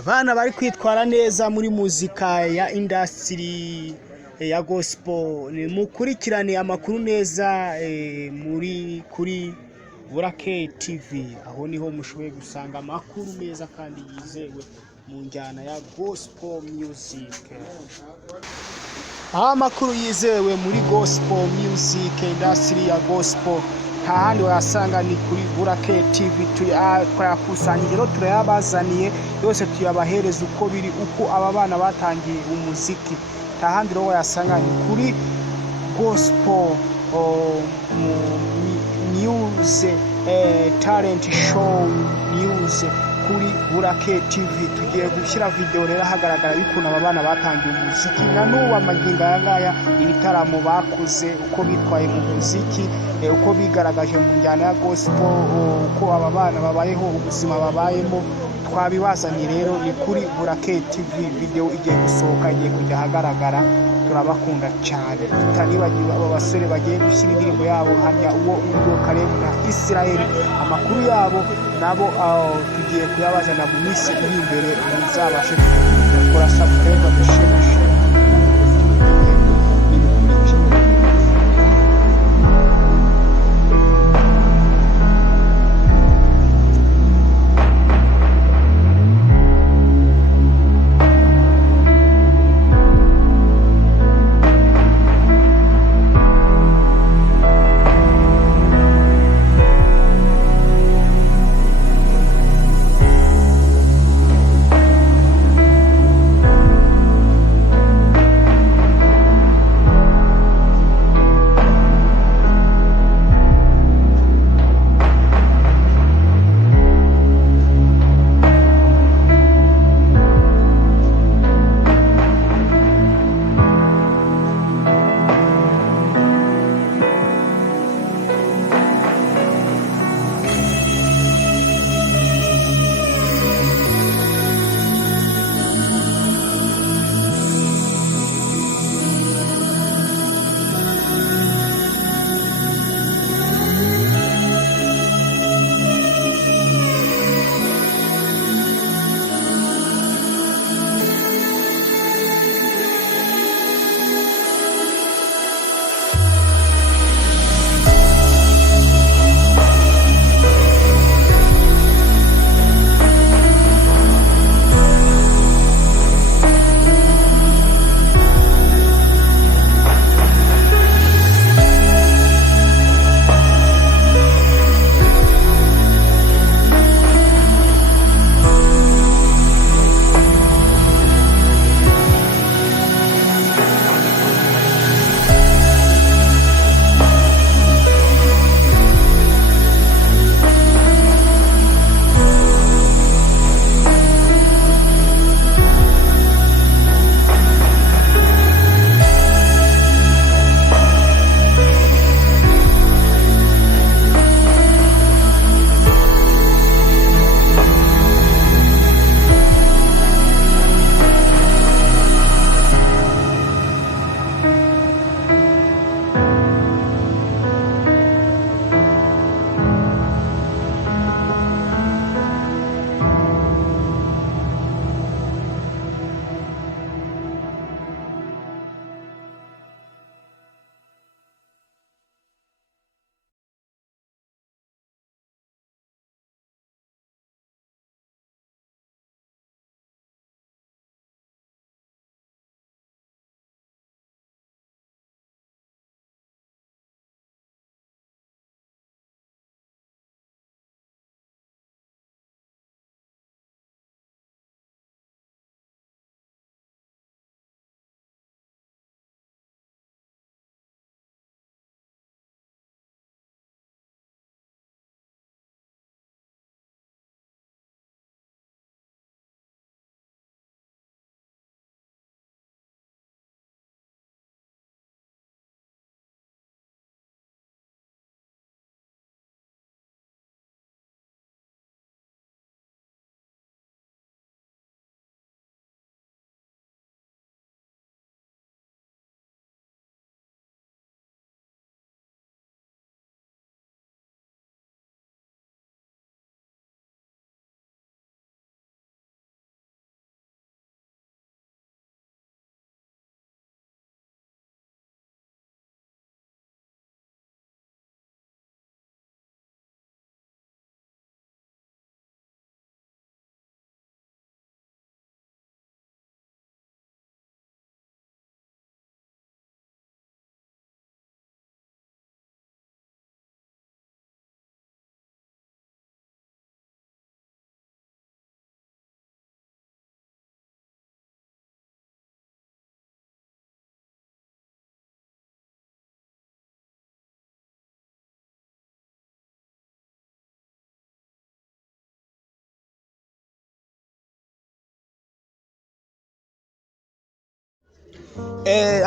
abana bari kwitwara neza muri muzika ya industry ya gospel. Mukurikirane amakuru neza muri kuri Burake TV, aho niho mushoboye gusanga amakuru meza kandi yizewe mu njyana ya gospel music. Amakuru yizewe muri gospel music industry ya gospel nta handi wayasanga ni kuri Burake TV. Twayakusanyije rero turayabazaniye yose, tuyabahereza uko biri, uko aba bana batangiye umuziki. Nta handi rero wayasanga ni kuri gospel news, talent show news kuri Burake TV. Tugiye gushyira video rero hagaragara yuko aba bana batangiye umuziki na n'ubu amagingo aya ngaya, ibitaramo bakoze, uko bitwaye mu muziki, uko bigaragaje mu njyana ya gospel, uko aba bana babayeho, ubuzima babayemo. Twabibazanye rero ni kuri Burake TV. Video igiye gusohoka, igiye kujya hagaragara. Turabakunda cyane, tutanibagiwe aba basore bagiye gushyira indirimbo yabo hanya uwo Kalebu na Israel. Amakuru yabo nabo tugiye kuyabazana mu minsi iri imbere. Muzabashe gukora subscribe share.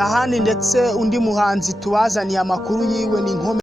ahandi ndetse undi muhanzi tubazaniye amakuru yiwe ni Nkome